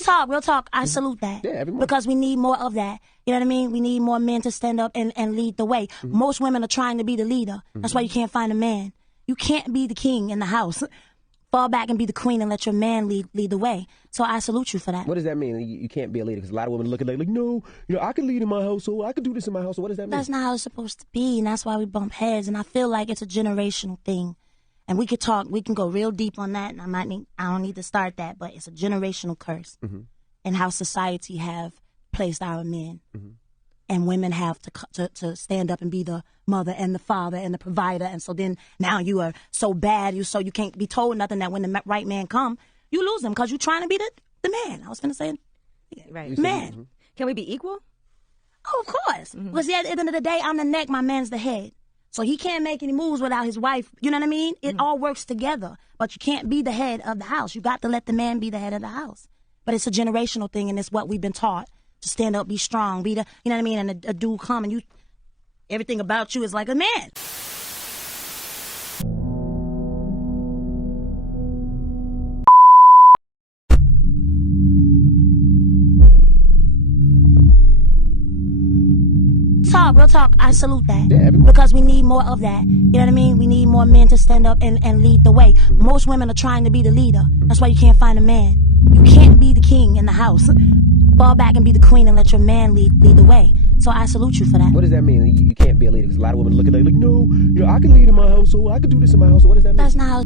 Real talk, I salute that. Yeah, because we need more of that. You know what I mean? We need more men to stand up and lead the way. Most women are trying to be the leader. That's why you can't find a man. You can't be the king in the house. Fall back and be the queen and let your man lead the way. So I salute you for that. What does that mean? You can't be a leader? Because a lot of women look at it like, no, I can lead in my household. I can do this in my household. What does that mean? That's not how it's supposed to be, and that's why we bump heads. And I feel like it's a generational thing. And we can go real deep on that, and I don't need to start that, but it's a generational curse and how society have placed our men. And women have to stand up and be the mother and the father and the provider. And so then now you are so bad, you can't be told nothing, that when the right man come, you lose him because you're trying to be the man. I was finna say, right. Man. Can we be equal? Oh, of course. Because at the end of the day, I'm the neck, my man's the head. So he can't make any moves without his wife. You know what I mean? It all works together. But you can't be the head of the house. You got to let the man be the head of the house. But it's a generational thing, and it's what we've been taught. To stand up, be strong, be the, you know what I mean? And a dude come and everything about you is like a man. Real talk, I salute that. Yeah, because we need more of that. You know what I mean? We need more men to stand up and lead the way. Most women are trying to be the leader. That's why you can't find a man. You can't be the king in the house. Fall back and be the queen and let your man lead the way. So I salute you for that. What does that mean? You can't be a leader? Because a lot of women look at it like, no, I can lead in my household. I can do this in my household. What does that mean? That's not how...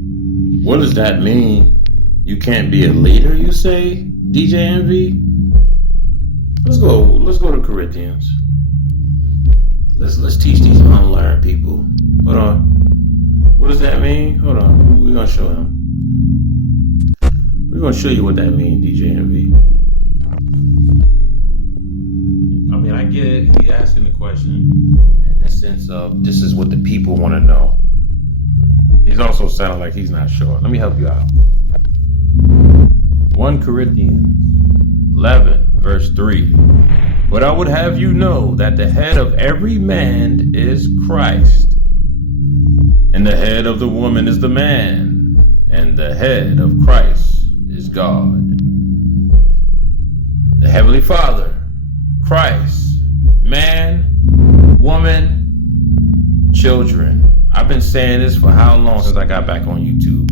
What does that mean? You can't be a leader, you say, DJ Envy? Let's go to Corinthians. Let's teach these unlearned people. Hold on. What does that mean? Hold on. We're gonna show him. We're gonna show you what that means, DJ Envy. I mean, I get it. He's asking the question in the sense of this is what the people want to know. He's also sounding like he's not sure. Let me help you out. 1 Corinthians 11, verse 3. But I would have you know that the head of every man is Christ, and the head of the woman is the man, and the head of Christ is God. The Heavenly Father, Christ, man, woman, children. I've been saying this for how long since I got back on YouTube.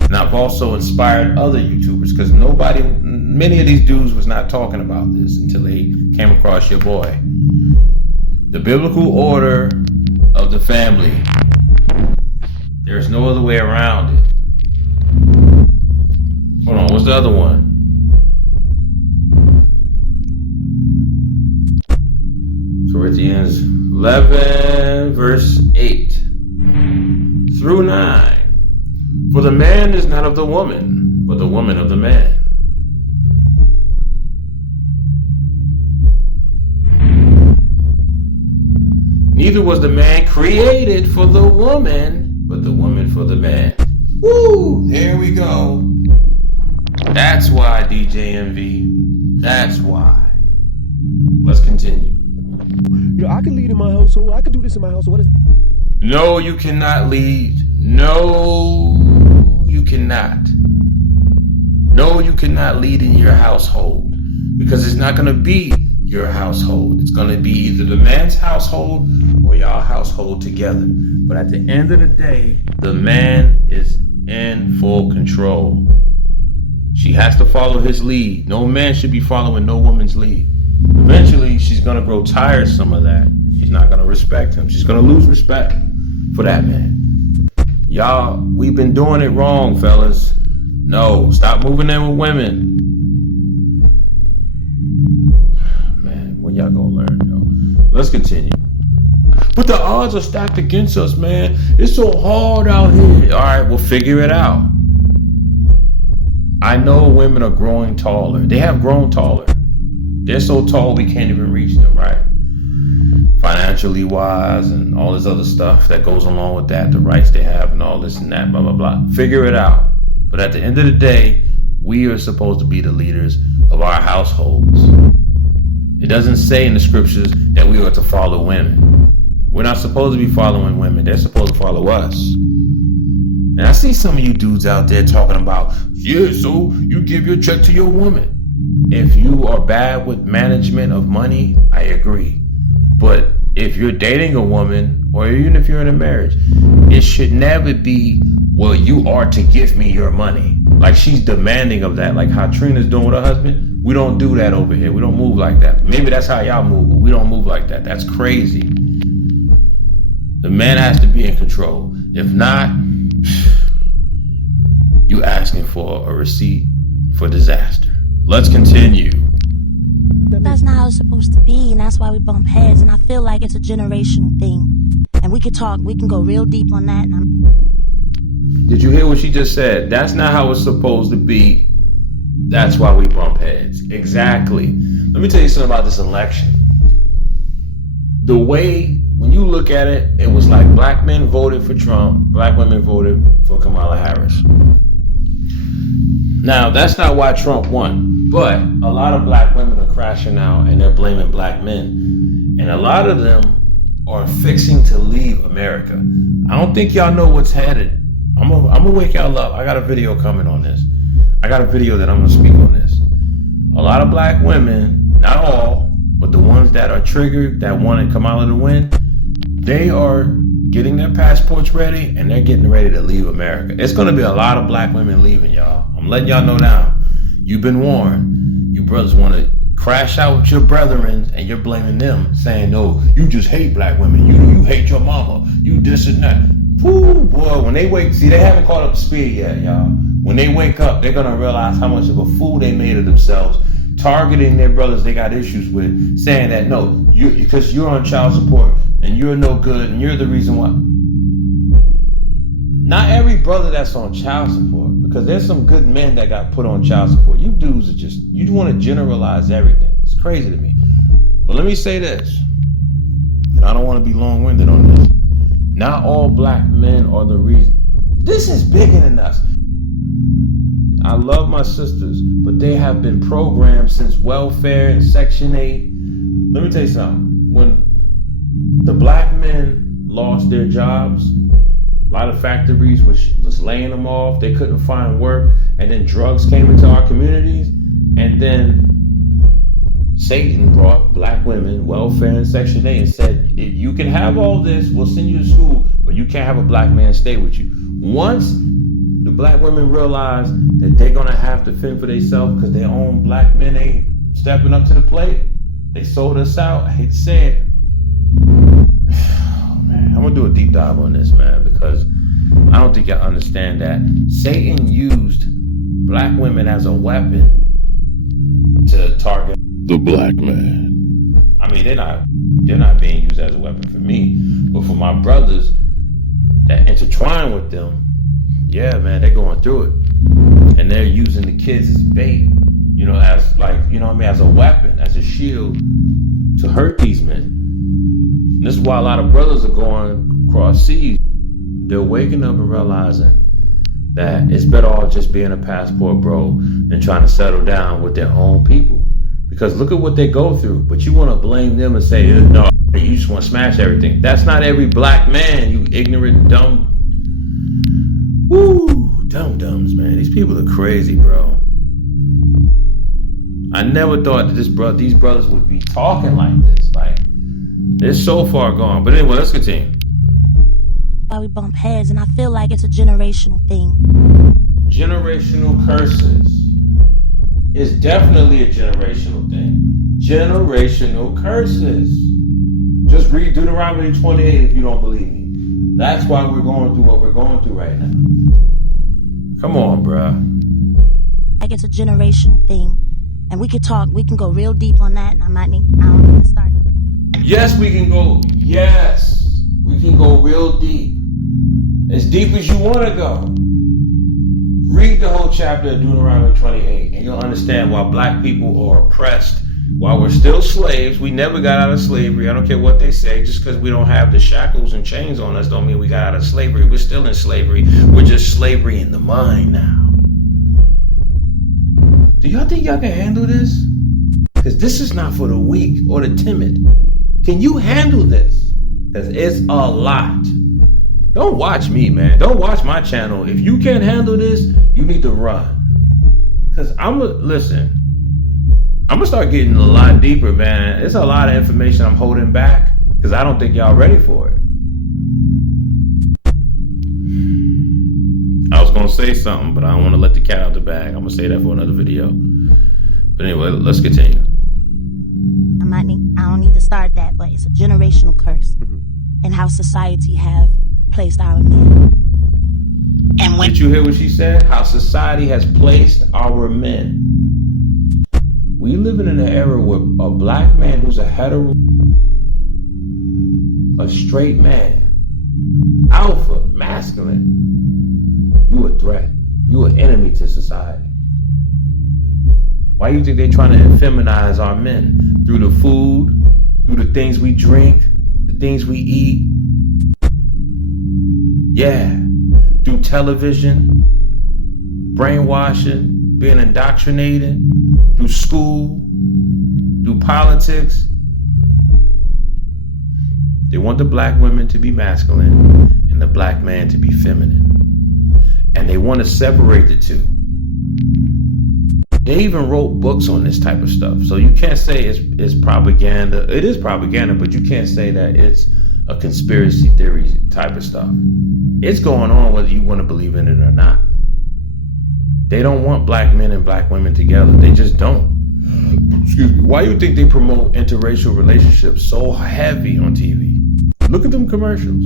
And I've also inspired other YouTubers because many of these dudes was not talking about this until they came across your boy. The biblical order of the family. There's no other way around it. Hold on, what's the other one? Corinthians 11, verse 8 through 9. For the man is not of the woman, but the woman of the man. Neither was the man created for the woman, but the woman for the man. Woo! There we go. That's why, DJ Envy. That's why. Let's continue. I can lead in my household. I can do this in my household. What is... No, you cannot lead. No, you cannot. No, you cannot lead in your household because it's not going to be your household. It's going to be either the man's household or your household together. But at the end of the day, the man is in full control. She has to follow his lead. No man should be following no woman's lead. Eventually, she's going to grow tiresome of that. She's not going to respect him. She's going to lose respect for that man. Y'all, we've been doing it wrong, fellas. No, stop moving in with women. Man, when y'all gonna learn, yo? Let's continue. But the odds are stacked against us, man. It's so hard out here. All right, we'll figure it out. I know women are growing taller. They have grown taller. They're so tall we can't even reach them, right? Financially wise and all this other stuff that goes along with that, the rights they have and all this and that, blah, blah, blah. Figure it out. But at the end of the day, we are supposed to be the leaders of our households. It doesn't say in the scriptures that we are to follow women. We're not supposed to be following women. They're supposed to follow us. And I see some of you dudes out there talking about, yeah, so you give your check to your woman. if you are bad with management of money, I agree. But if you're dating a woman, or even if you're in a marriage, it should never be, well, you are to give me your money. Like she's demanding of that, like how Trina's doing with her husband. We don't do that over here. We don't move like that. Maybe that's how y'all move, but we don't move like that. That's crazy. The man has to be in control. If not, you asking for a receipt for disaster. Let's continue. That's not how it's supposed to be, and that's why we bump heads, and I feel like it's a generational thing. And we can go real deep on that. Did you hear what she just said? That's not how it's supposed to be. That's why we bump heads. Exactly. Let me tell you something about this election. The way, when you look at it, it was like black men voted for Trump, black women voted for Kamala Harris. Now, that's not why Trump won, but a lot of black women are crashing out and they're blaming black men. And a lot of them are fixing to leave America. I don't think y'all know what's headed. I'm gonna wake y'all up. I got a video coming on this. I got a video that I'm gonna speak on this. A lot of black women, not all, but the ones that are triggered, that wanted Kamala to win, they are getting their passports ready and they're getting ready to leave America. It's gonna be a lot of black women leaving, y'all. I'm letting y'all know now. You've been warned. You brothers want to crash out with your brethren and you're blaming them, saying, no, you just hate black women. You hate your mama. You this and that. Woo, boy, when they wake, see, they haven't caught up to speed yet, y'all. When they wake up, they're gonna realize how much of a fool they made of themselves, targeting their brothers they got issues with, saying that, no, because you're on child support and you're no good and you're the reason why. Not every brother that's on child support, because there's some good men that got put on child support. You dudes are just, you want to generalize everything. It's crazy to me. But let me say this, and I don't want to be long-winded on this. Not all black men are the reason. This is bigger than us. I love my sisters, but they have been programmed since welfare and Section 8. Let me tell you something. When the black men lost their jobs, a lot of factories was laying them off. They couldn't find work. And then drugs came into our communities. And then Satan brought black women, welfare, and Section 8 and said, if you can have all this, we'll send you to school, but you can't have a black man stay with you. Once the black women realize that they're going to have to fend for themselves because their own black men ain't stepping up to the plate, they sold us out. I hate to say it. Oh, man, I'm going to do a deep dive on this, man, because I don't think y'all understand that Satan used black women as a weapon to target the black man. I mean, they're not being used as a weapon for me, but for my brothers that intertwine with them, yeah, man, they're going through it. And they're using the kids as bait, as like, as a weapon, as a shield to hurt these men. And this is why a lot of brothers are going across seas. They're waking up and realizing that it's better off just being a passport bro than trying to settle down with their own people. Because look at what they go through, but you want to blame them and say, no, you just want to smash everything. That's not every black man, you ignorant, dumb, dum-dums, man. These people are crazy, bro. I never thought that these brothers would be talking like this. Like, they're so far gone. But anyway, let's continue. Why we bump heads, and I feel like it's a generational thing. Generational curses. It's definitely a generational thing. Generational curses. Just read Deuteronomy 28 if you don't believe me. That's why we're going through what we're going through right now. Come on, bruh. Like it's a generational thing. And we can go real deep on that, and I don't need to start. Yes, we can go. Yes, we can go real deep. As deep as you want to go. Read the whole chapter of Deuteronomy 28, and you'll understand why black people are oppressed. While we're still slaves, we never got out of slavery. I don't care what they say. Just because we don't have the shackles and chains on us don't mean we got out of slavery. We're still in slavery. We're just slavery in the mind now. Do y'all think y'all can handle this? Because this is not for the weak or the timid. Can you handle this? Because it's a lot. Don't watch me, man. Don't watch my channel. If you can't handle this, you need to run. Because listen, I'm gonna start getting a lot deeper, man. It's a lot of information I'm holding back because I don't think y'all ready for it. I was gonna say something, but I don't want to let the cat out the bag. I'm gonna say that for another video. But anyway, let's continue. I don't need to start that, but it's a generational curse, and how society have placed our men. And when did you hear what she said? How society has placed our men. We living in an era where a black man who's a hetero, a straight man, alpha, masculine, you a threat. You an enemy to society. Why do you think they're trying to feminize our men? Through the food, through the things we drink, the things we eat. Yeah, through television, brainwashing, being indoctrinated, through school, through politics. They want the black women to be masculine and the black man to be feminine. And they want to separate the two. They even wrote books on this type of stuff. So you can't say it's propaganda. It is propaganda, but you can't say that it's a conspiracy theory type of stuff. It's going on whether you want to believe in it or not. They don't want black men and black women together. They just don't. Excuse me. Why do you think they promote interracial relationships so heavy on TV? Look at them commercials.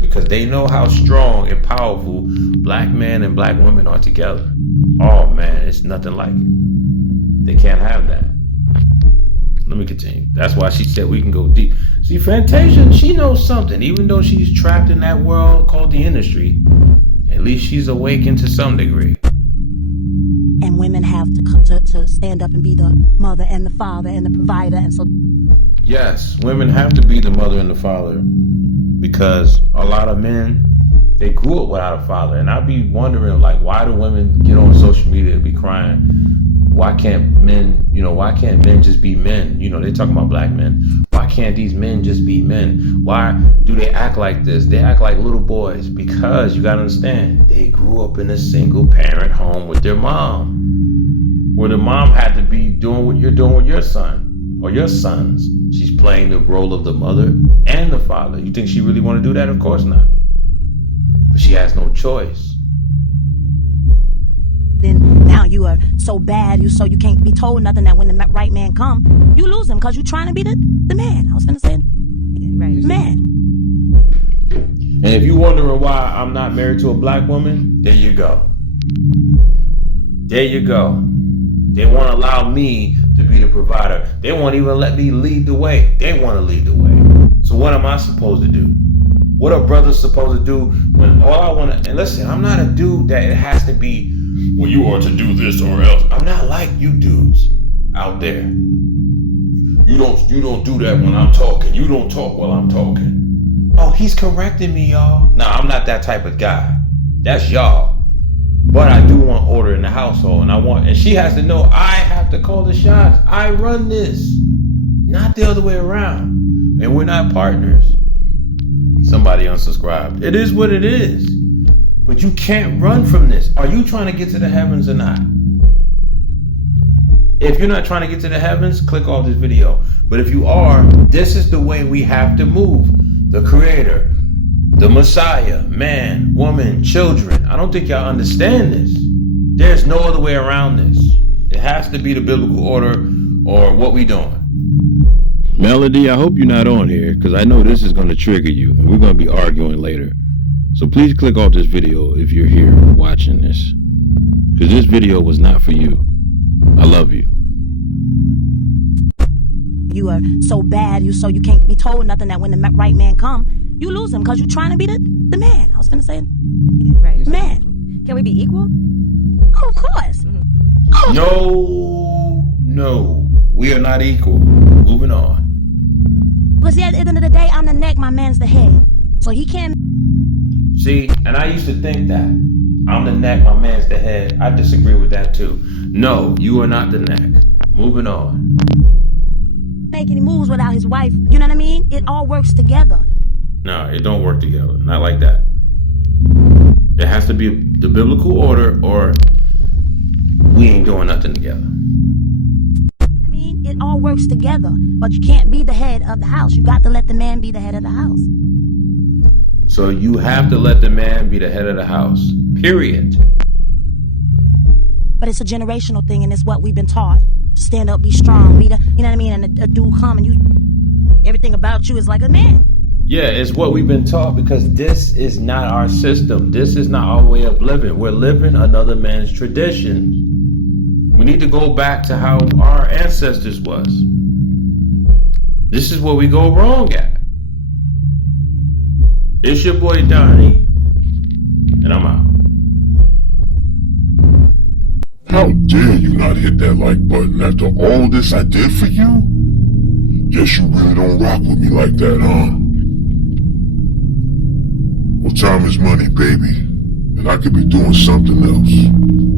Because they know how strong and powerful black men and black women are together. Oh man, it's nothing like it. They can't have that. Let me continue. That's why she said we can go deep. See, Fantasia, she knows something. Even though she's trapped in that world called the industry, at least she's awakened to some degree. And women have to come to stand up and be the mother and the father and the provider. And so, yes, women have to be the mother and the father because a lot of men, they grew up without a father. And I'd be wondering, like, why do women get on social media and be crying? Why can't men just be men? They're talking about black men. Why can't these men just be men? Why do they act like this? They act like little boys because you gotta understand, they grew up in a single parent home with their mom, where the mom had to be doing what you're doing with your son or your sons. She's playing the role of the mother and the father. You think she really want to do that? Of course not. But she has no choice. then now you are so bad, you can't be told nothing, that when the right man come, you lose him because you trying to be the man. I was gonna say, right, man. And if you're wondering why I'm not married to a black woman, there you go. There you go. They won't allow me to be the provider. They won't even let me lead the way. They want to lead the way. So what am I supposed to do? What are brothers supposed to do when all I want to... And listen, I'm not a dude that it has to be, well, you are to do this or else. I'm not like you dudes out there. You don't do that when I'm talking. You don't talk while I'm talking. Oh, he's correcting me, y'all. Nah, I'm not that type of guy. That's y'all. But I do want order in the household, and she has to know I have to call the shots. I run this, not the other way around. And we're not partners. Somebody unsubscribed. It is what it is. But you can't run from this. Are you trying to get to the heavens or not? If you're not trying to get to the heavens, click off this video. But if you are, this is the way we have to move. The Creator, the Messiah, man, woman, children. I don't think y'all understand this. There's no other way around this. It has to be the biblical order, or what we doing. Melody, I hope you're not on here, because I know this is going to trigger you, and we're going to be arguing later. So please click off this video if you're here watching this, because this video was not for you. I love you. You are so bad, you can't be told nothing, that when the right man come, you lose him because you're trying to be the man. I was finna say, right, man. Can we be equal? Oh, of course. Mm-hmm. Oh. No, we are not equal. Moving on. But see, at the end of the day, I'm the neck, my man's the head. So he can't... See, and I used to think that. I'm the neck, my man's the head. I disagree with that too. No, you are not the neck. Moving on. Make any moves without his wife. You know what I mean? It all works together. No, it don't work together. Not like that. It has to be the biblical order, or we ain't doing nothing together. mean? It all works together. But you can't be the head of the house. You got to let the man be the head of the house. So you have to let the man be the head of the house. Period. But it's a generational thing, and it's what we've been taught. Stand up, be strong, be the, you know what I mean? And a dude come and everything about you is like a man. Yeah, it's what we've been taught because this is not our system. This is not our way of living. We're living another man's traditions. We need to go back to how our ancestors was. This is where we go wrong at. It's your boy Donnie, and I'm out. How dare you not hit that like button after all this I did for you? Guess you really don't rock with me like that, huh? Well, time is money, baby, and I could be doing something else.